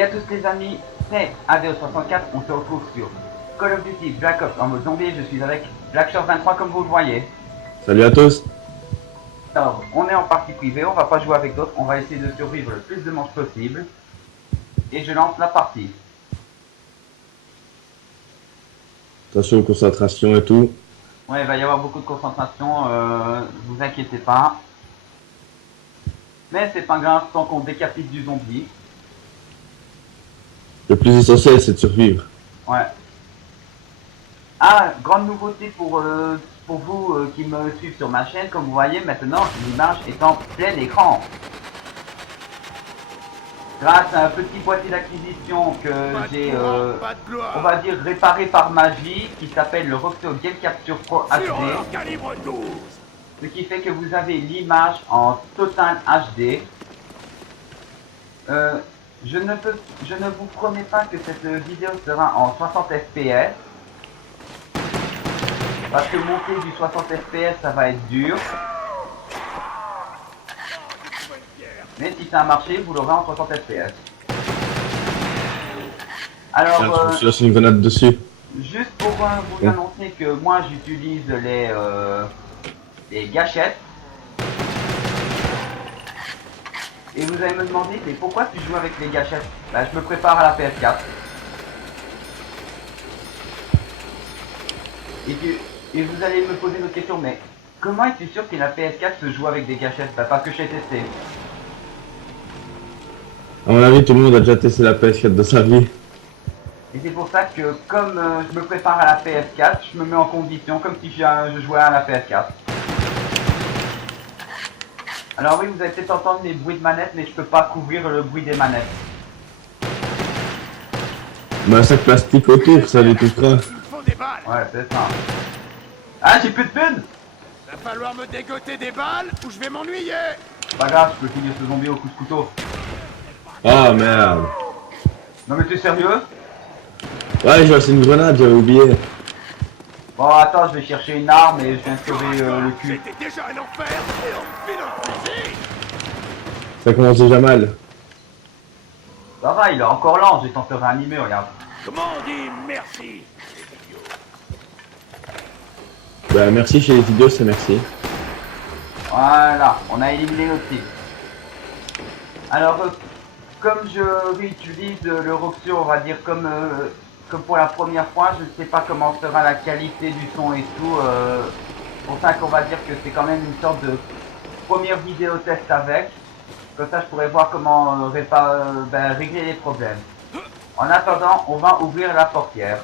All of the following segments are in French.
Salut à tous les amis, c'est ADO64, on se retrouve sur Call of Duty Black Ops en mode zombie, je suis avec Blackshore23 comme vous le voyez. Salut à tous. Alors, on est en partie privée, on va pas jouer avec d'autres, on va essayer de survivre le plus de manches possible. Et je lance la partie. Attention, concentration et tout. Ouais, il va y avoir beaucoup de concentration, vous inquiétez pas. Mais c'est pas grave tant qu'on décapite du zombie. Le plus essentiel, c'est de survivre. Ouais. Ah, grande nouveauté pour vous qui me suivent sur ma chaîne, comme vous voyez maintenant, l'image est en plein écran. Grâce à un petit boîtier d'acquisition que j'ai, on va dire, réparé par magie, qui s'appelle le Roxio Game Capture Pro HD. Ce qui fait que vous avez l'image en total HD. Je ne vous promets pas que cette vidéo sera en 60 fps. Parce que monter du 60 fps, ça va être dur. Mais si ça a marché, vous l'aurez en 60 fps. Alors, Je me suis lancé une grenade dessus. juste pour vous annoncer que moi j'utilise les gâchettes. Et vous allez me demander, mais pourquoi tu joues avec les gâchettes? Bah, je me prépare à la PS4. Et vous allez me poser une autre question, mais comment es-tu sûr que la PS4 se joue avec des gâchettes? Bah, parce que j'ai testé. À mon avis, tout le monde a déjà testé la PS4 de sa vie. Et c'est pour ça que comme je me prépare à la PS4, je me mets en condition comme si je jouais à la PS4. Alors oui, vous allez peut-être entendre les bruits de manette, mais je peux pas couvrir le bruit des manettes. Mais un sac plastique autour, ça les touchera. Ouais, c'est ça. Ah, j'ai plus de thunes! Va falloir me dégoter des balles ou je vais m'ennuyer. Pas grave, je peux finir ce zombie au coup de couteau. Oh merde. Non mais t'es sérieux? Ouais, j'ai lancé une grenade, j'avais oublié. Bon, attends, je vais chercher une arme et je viens de sauver le cul. C'était déjà un enfer et on me file un fusil. Ça commence déjà mal. Ça va, il est encore lent, j'ai tenté de réanimer, regarde. Comment on dit merci? Bah merci chez les idiots, c'est merci. Voilà, on a éliminé notre cible. Alors, comme je réutilise le Roxio, on va dire comme pour la première fois, je ne sais pas comment sera la qualité du son et tout. Pour ça qu'on va dire que c'est quand même une sorte de première vidéo test avec. Comme ça, je pourrais voir comment régler les problèmes. En attendant, on va ouvrir la portière.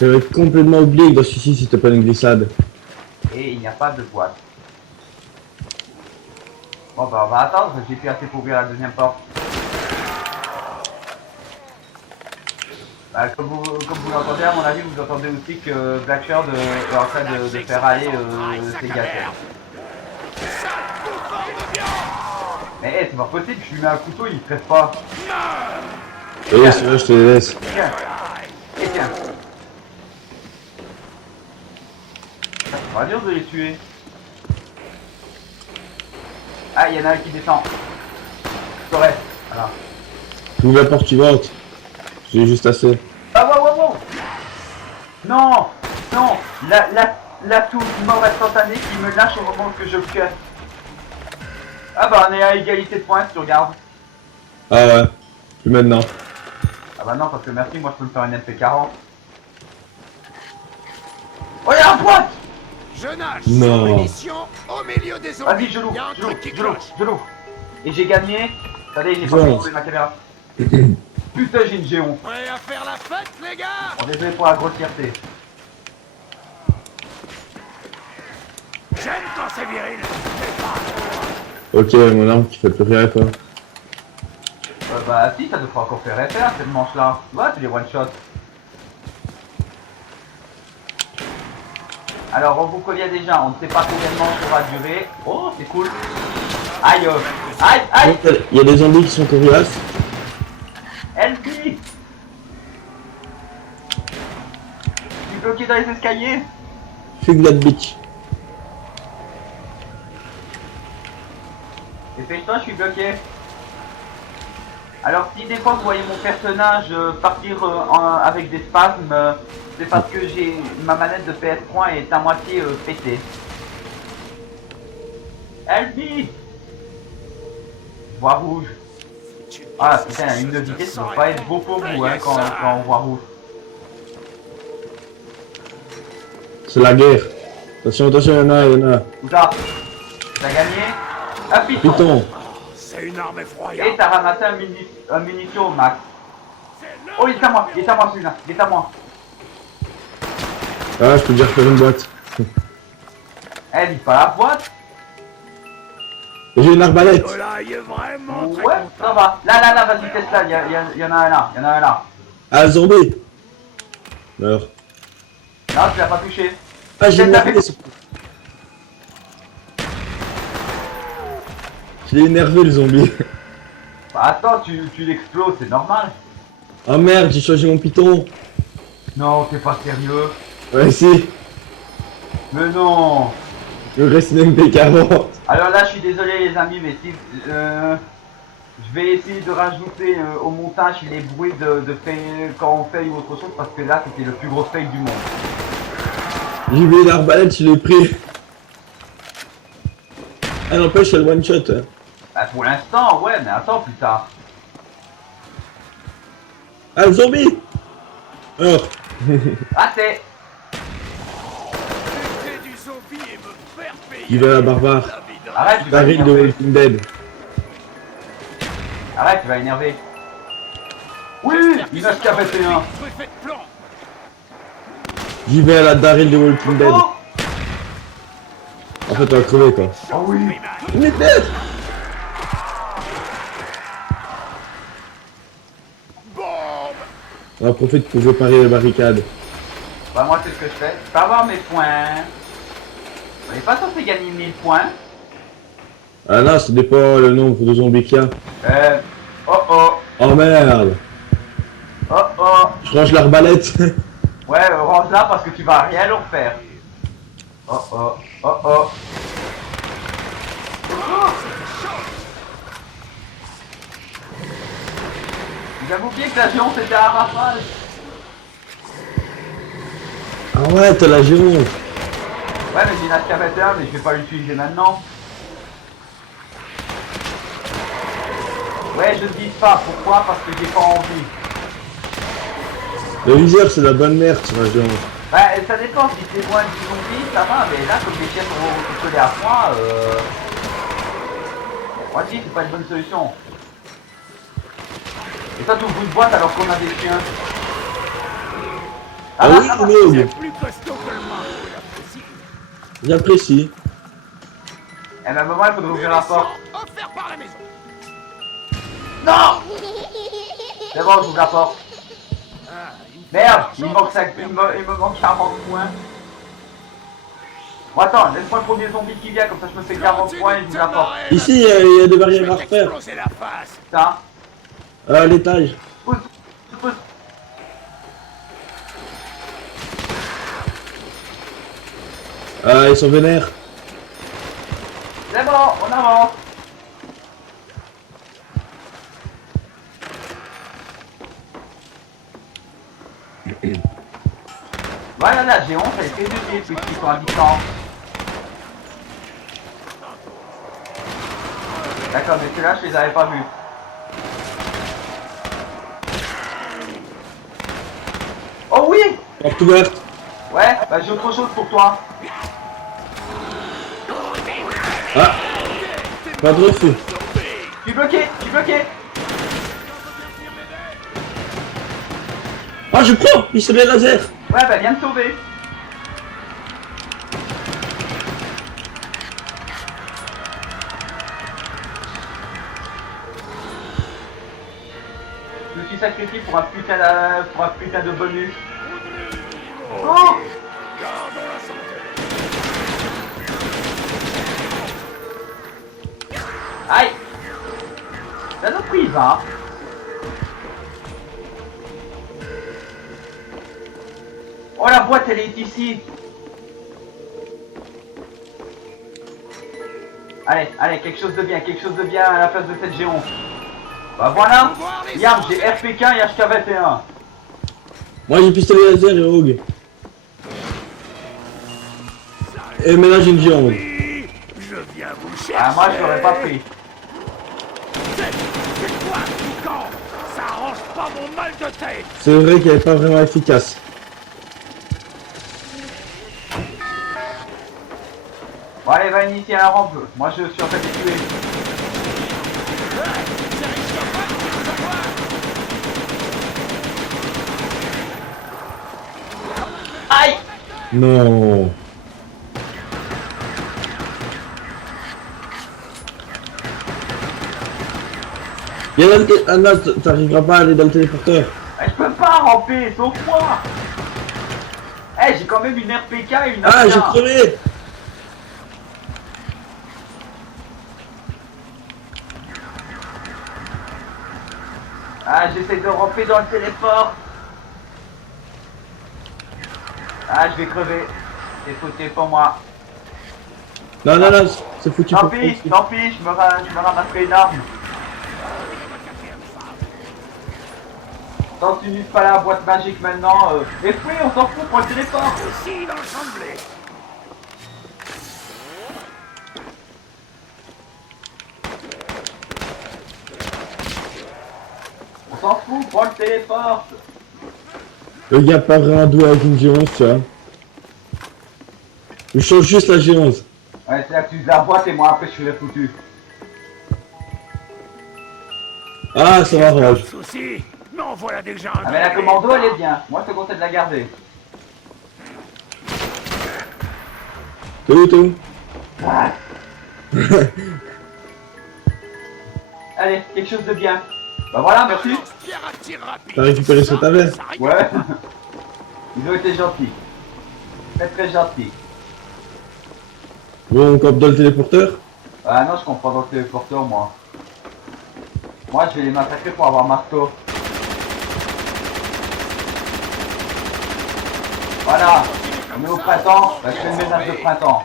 J'avais complètement oublié que dans celui-ci, c'était pas une glissade. Et il n'y a pas de boîte. Bon bah on va attendre, j'ai plus assez pour ouvrir la deuxième porte. Bah, comme vous l'entendez, à mon avis, vous entendez aussi que Blackshore est en train de faire aller ses gâchettes. Mais hey, c'est pas possible, je lui mets un couteau, il ne crève pas. Oui, c'est vrai, je te les laisse. Tiens. Et tiens. Ça sera dur de les tuer. Ah, il y en a un qui descend. Correct. Voilà. Ouvre la porte suivante. J'ai juste assez. Ah, wow. Non. Non. La touche mort instantanée qui me lâche au moment que je le cut. Ah bah on est à égalité de points si tu regardes. Ah ouais. Plus maintenant. Ah bah non parce que merci, moi je peux me faire une MP40. Oh y'a un pointe. Je nage Non. sans munitions au milieu des zombies. Vas-y je l'ouvre, Y a un je l'ouvre, truc qui je l'ouvre, cloche. je l'ouvre. Et j'ai gagné. Attendez, j'ai pas Ouais. trouvé ma caméra. Putain j'ai une géon. Prêt à faire la fête les gars? Bon désolé pour la grossièreté. J'aime quand c'est viril. Ok, mon arme qui fait plus rien quoi. Bah si, ça devrait encore faire effet cette manche là. Ouais, c'est les one shot. Alors on vous prévient déjà, on ne sait pas combien de manches ça va durer. Oh c'est cool. Aïe aïe aïe. Il y a des zombies qui sont coriaces. LB. Je suis bloqué dans les escaliers. Fuck that bitch. Dépêche-toi, je suis bloqué. Alors si des fois vous voyez mon personnage partir avec des spasmes, c'est parce que ma manette de PS3 est à moitié pétée. Elby! Je vois rouge. Ah putain, la ligne de vitesse, ça doit pas être beau pour vous hein, quand on voit rouge. C'est la guerre. Attention, attention, il y en a. Où ça? T'as gagné? Un piton! Python. C'est une arme Et effroyable. t'as ramassé un munition au max. Oh, il est à moi celui-là, il est à moi. Ah, je peux déjà refaire une boîte. Elle dit pas la boîte. J'ai une arbalète. Là, il est vraiment très Ouais, content. ça va. Là, vas-y, teste là, il y en a un là, il y en a un là. Ah, zombie. Meurs. Non, tu l'as pas touché. Ah, j'ai Teste énervé. avec- Je l'ai énervé le zombie. Bah, attends, tu l'exploses, c'est normal. Oh merde, j'ai changé mon python. Non, t'es pas sérieux. Ouais, si. Mais non. Il me reste une MP40. Alors là, je suis désolé les amis, mais si je vais essayer de rajouter au montage les bruits de fail quand on fail ou autre chose, parce que là, c'était le plus gros fail du monde. J'ai vu une arbalète, je l'ai pris. Ah, n'empêche, c'est le one shot. Hein. Bah, pour l'instant, ouais, mais attends plus tard. Ah, le zombie. Alors. Raté. Tuer du zombie et me faire payer. Il va la barbare. La vie d'un- Arrête, tu vas Daryl de énerver. Walking Dead. Arrête, tu vas énerver. Oui, il a SK21. Préfet de plan. J'y vais à la Daryl de Walking Dead. Oh, En fait, on va crever quoi. oh oui. Mais tête. Bombe. On en profite pour réparer les barricades. Bah moi, c'est ce que je fais. Je peux avoir mes points. On n'est pas censé gagner 1000 points. Ah non, ça dépend le nombre de zombies qu'il y a. Oh oh. Oh merde. Oh oh. Je range l'arbalète. Ouais, range là parce que tu vas rien leur faire. Oh oh. Oh oh. J'avais oublié que la géante c'était un rafale. Ah ouais, t'as la géante. Ouais, mais j'ai une SK21, mais je vais pas l'utiliser maintenant. Ouais, je ne dis pas. Pourquoi? Parce que j'ai pas envie. Le viseur, c'est la bonne merde sur la géante. Bah, ça dépend. Si c'est loin du zombie, ça va. Mais là, comme les chiens sont collés à moi, moi, je dis, c'est pas une bonne solution. Et toi, tu ouvres une boîte alors qu'on a des chiens. Ah oui, ça va. Rogue. C'est plus costaud que le main. J'apprécie. Eh ben, moi, il faudrait ouvrir la porte. Offert par la maison. Non! C'est bon, j'ouvre la porte. Ah, Merde, il me manque 40 points. Bon, attends, laisse-moi le premier zombie qui vient, comme ça je me fais 40 points et j'ouvre la porte. Ici, il y a des Je barrières vais à refaire. t'exploser la face. Ça, À l'étage. pousse, pousse. Ah, ils sont vénères. C'est bon, on avance. Voilà, la géante, elle est très utile puisqu'ils sont à distance. D'accord, mais ceux-là, je les avais pas vus. Oh oui! Porte ouverte. Ouais, bah j'ai autre chose pour toi. Ah. Pas de refus. Je suis bloqué, je suis bloqué. Ah, je prends. Pistolet laser. Ouais, bah viens me sauver. Je me suis sacrifié pour un putain de bonus. Oh! Aïe! La notre prise, hein? Oh, la boîte, elle est ici. Allez, allez, quelque chose de bien à la place de cette géante. Bah voilà. Faut voir les Regarde, autres. j'ai RPK et HK21. Moi j'ai pistolet laser et rogue. Et maintenant j'ai une géante. Oui, je viens vous chercher. Ah, moi je l'aurais pas pris. C'est quoi, Toucan? Ça arrange pas mon mal de tête. C'est vrai qu'elle est pas vraiment efficace. Bon allez, va initier un rampe. Moi je suis en train de les tuer. C'est Richthofen qui nous envoie. Aïe. Non. Viens là, Anna, t'arriveras pas à aller dans le téléporteur. Je peux pas ramper, sauve-moi. Eh, j'ai quand même une RPK et une Ah, AK. j'ai crevé. Ah, j'essaie de ramper dans le téléport. Ah, je vais crever. C'est foutu pour moi. Non, non, non, c'est foutu Tant pour pis, tant pis, je me ramasserai une arme. Tant que tu n'utilises pas la boîte magique maintenant. Et oui, on s'en fout, prends le téléport. Ici, dans le champ de blé. On s'en fout, prends le téléport. Le gars pas vraiment doué avec une géance, tu vois. Je change juste la géance. Ouais, c'est là que tu uses la boîte et moi après je serai foutu. Ah, ça Pas m'arrange. de soucis. Non, voilà déjà un Ah mais la grand commando elle blé. est bien. Moi je te conseille de la garder. T'es où, t'es où? Ah. Allez, quelque chose de bien. Bah voilà, merci. Pierre à tir rapide. T'as récupéré ce que t'avais? Ça rigole. Ouais. Ils ont été gentils. Très très gentils. Bon, on campe dans le téléporteur? Ah non, je comprends dans le téléporteur moi. Moi je vais les massacrer pour avoir marteau. Voilà. On est au printemps, bah, je fais le ménage de printemps.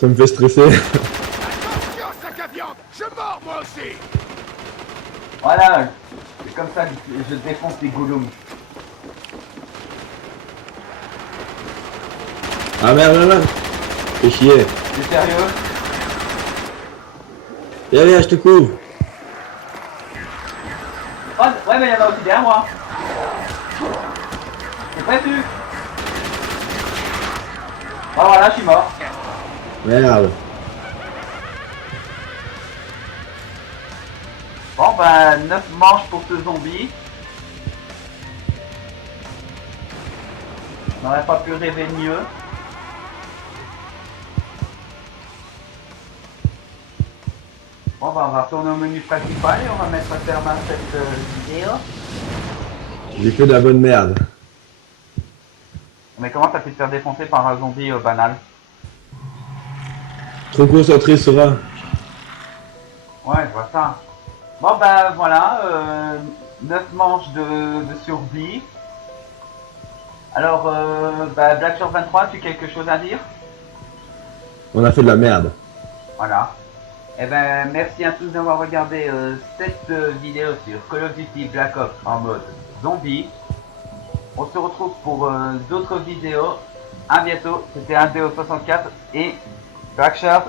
Ça me fait stresser. Attention, sac à viande. Je mords moi aussi. Voilà. C'est comme ça que je défonce les goulums. Ah merde, merde, merde. Fais chier. T'es sérieux? Viens, viens, je te couvre. Oh, ouais, mais il y en a aussi derrière moi. C'est prévu. Oh, voilà, je suis mort. Merde. Bon, ben, 9 manches pour ce zombie. On n'aurait pas pu rêver mieux. Bon, ben, on va retourner au menu principal et on va mettre un terme à cette vidéo. J'ai fait de la bonne merde. Mais comment t'as pu te faire défoncer par un zombie banal? Trop concentré sur un. Ouais, je vois ça. Bon, ben, voilà. 9 manches de survie. Alors, bah, Black Shore 23, tu as quelque chose à dire? On a fait de la merde. Voilà. Eh ben, merci à tous d'avoir regardé cette vidéo sur Call of Duty Black Ops en mode zombie. On se retrouve pour d'autres vidéos. À bientôt. C'était 1DO64 et Black Shore